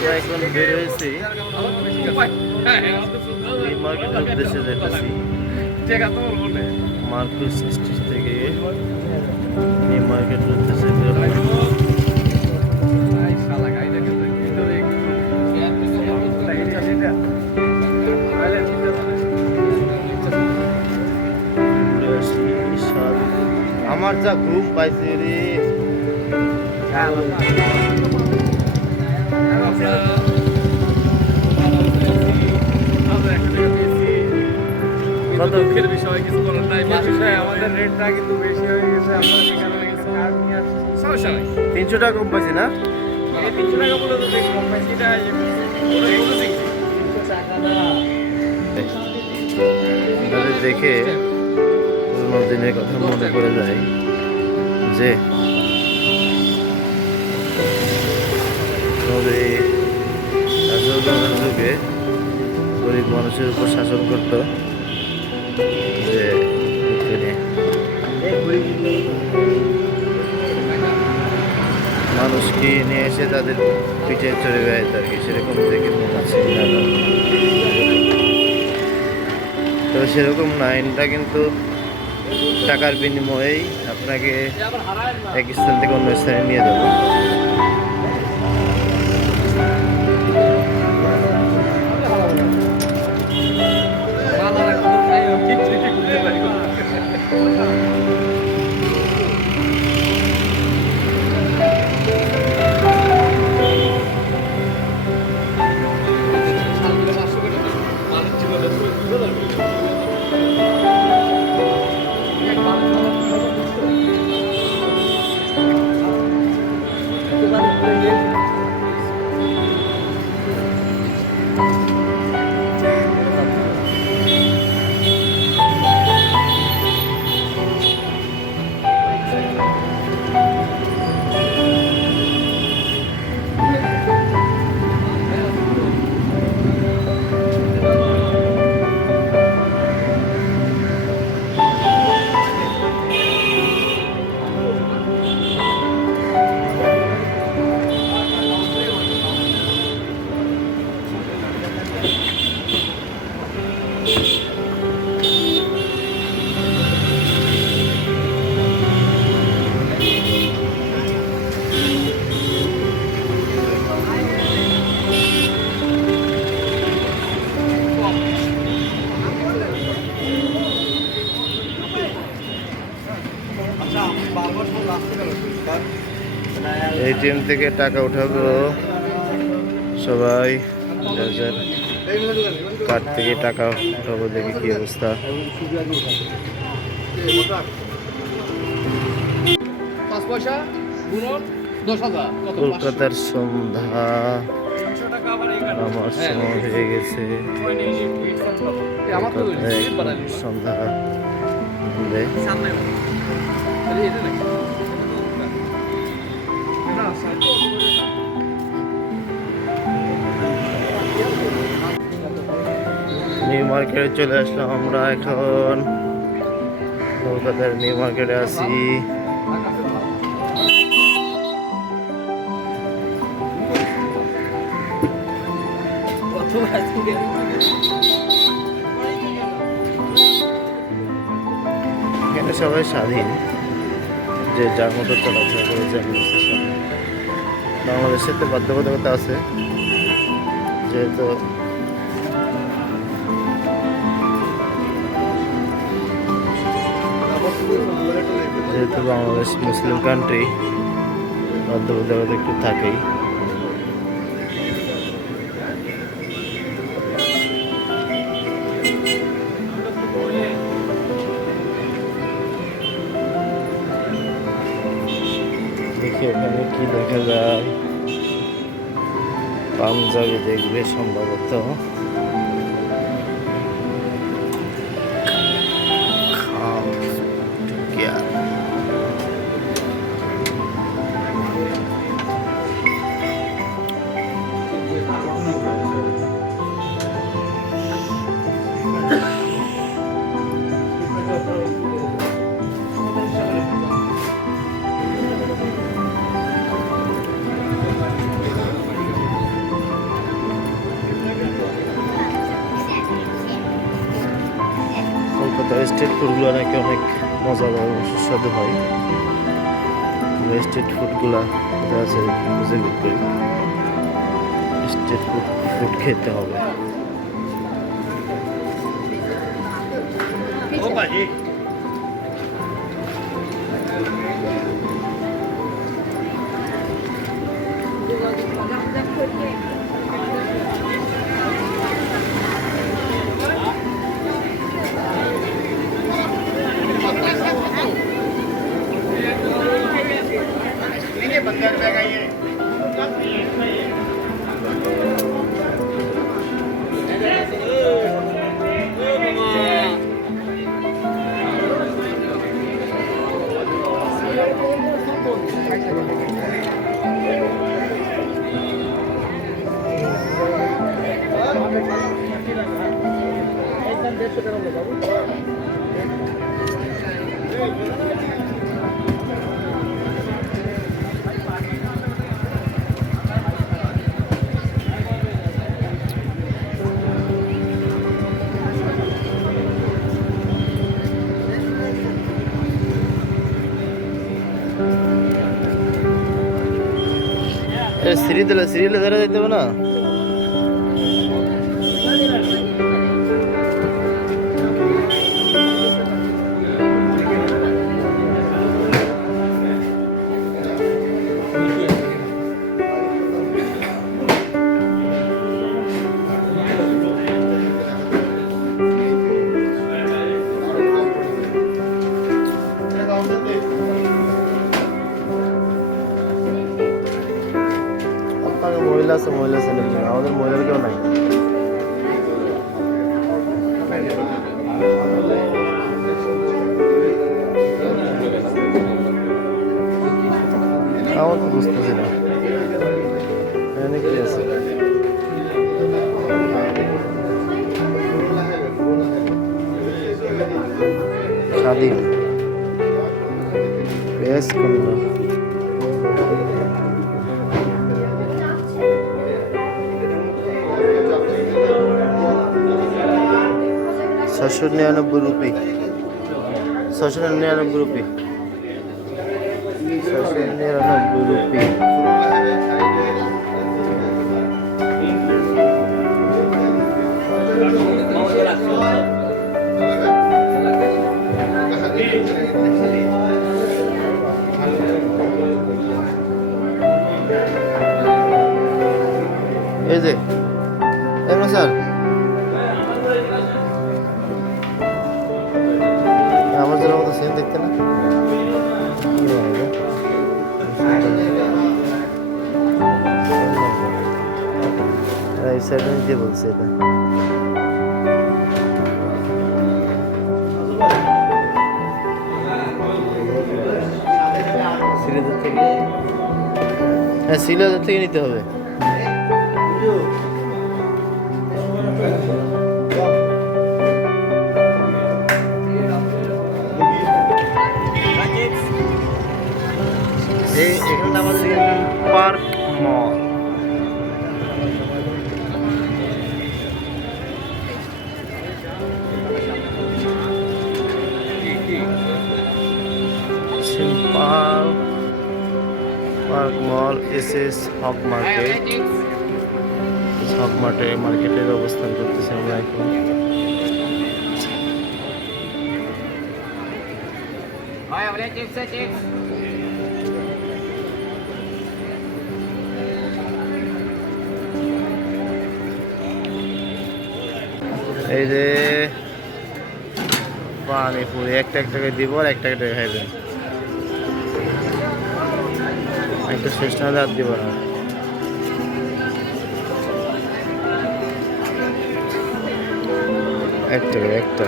আমরা এখন বের হয়েছি। মার্কেটের উদ্দেশ্যে যেতেছি মার্কুস স্ট্রিট থেকে এই মার্কেটের উদ্দেশ্যে বের আমার যা ঘুম পাইছে রে। কত দুঃখের বিষয় কিছু করার নাই আমাদের রেটটা কিন্তু বেশি হয়ে গেছে আমরা এই কারণে কিছু কার্ড নিয়ে আসছি সমস্যা নাই তিনশো টাকা কম পাইছি না তিনশো টাকা বলে তো দেখি কম পাইছি এটা দেখে পুরোনো দিনের কথা মনে পড়ে যায় যে এই রাজউদ্দৌলার যুগে গরিব মানুষের উপর শাসন করত। যে মানুষকে নিয়ে এসে তাদের পিঠে চড়ে বেড়াইতে আর কি সেরকম দেখে মনে আছে তবে সেরকম না এটা কিন্তু টাকার বিনিময়েই আপনাকে এক স্থান থেকে অন্য স্থানে নিয়ে যাব। এটিএম থেকে টাকা উঠাবো। সবাই যার যার কার্ড থেকে টাকা উঠাবো দেখি কি অবস্থা। কলকাতার সন্ধ্যা আমার সময় হয়ে গেছে। সন্ধ্যা। নিউ মার্কেটে চলে আসলাম আমরা এখন। কলকাতার নিউ মার্কেটে আছি। এখানে সবাই স্বাধীন, যে যার মতো চলাফেরা করে যায় মানুষের সাথে তো বাধ্যবাধকতা আছে, যেহেতু যেহেতু বাংলাদেশ মুসলিম কান্ট্রি বাধ্যবাধকতা একটু থাকেই। দেখি এখানে কি দেখা যায়। পাঞ্জাবি দেখবে সম্ভবত। স্ট্রিট ফুডগুলো নাকি অনেক মজাদার সুস্বাদু হয়। আমরা স্ট্রিট ফুডগুলো আছে খুঁজে বের করি স্ট্রিট ফুড ফুড খেতে হবে। সিঁড়ি দিলে সিঁড়িলে ধরে যেতে হবে বুঝতেছি না। এখানে কি আছে? স্বাধীন। বেশ করল ছশো নিরানব্বই রুপি। ছশো নিরানব্বই রুপি। ছশো নিরানব্বই রুপি এই এরা এই সাইডে নিতে বলছে এটা সিলেটের থেকে হ্যাঁ সিলেটের থেকে নিতে হবে এই এখানে নাম আছে park mall S S Haque market. Haque মার্কেটে মার্কেটের অবস্থান করতেছি আমরা এখন। এই যে পানিপুরি একটা একটা করে দিব আর একটা একটা খাইবেন। একটা শেষ না হলে আর দিব না একটা করে একটা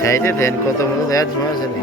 খাইতে দেন কত মতো দেওয়ার সময় আছে নি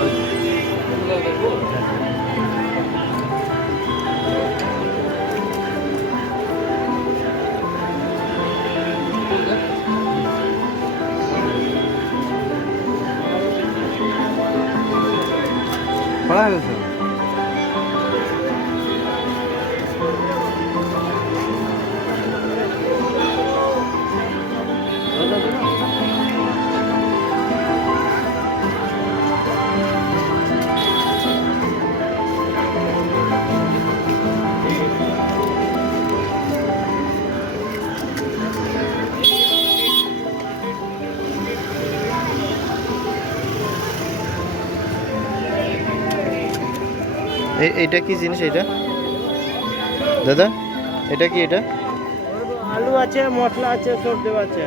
এইটা কি জিনিস এটা? দাদা, এটা কি এটা? আলু আছে, মশলা আছে, সব দেওয়া আছে।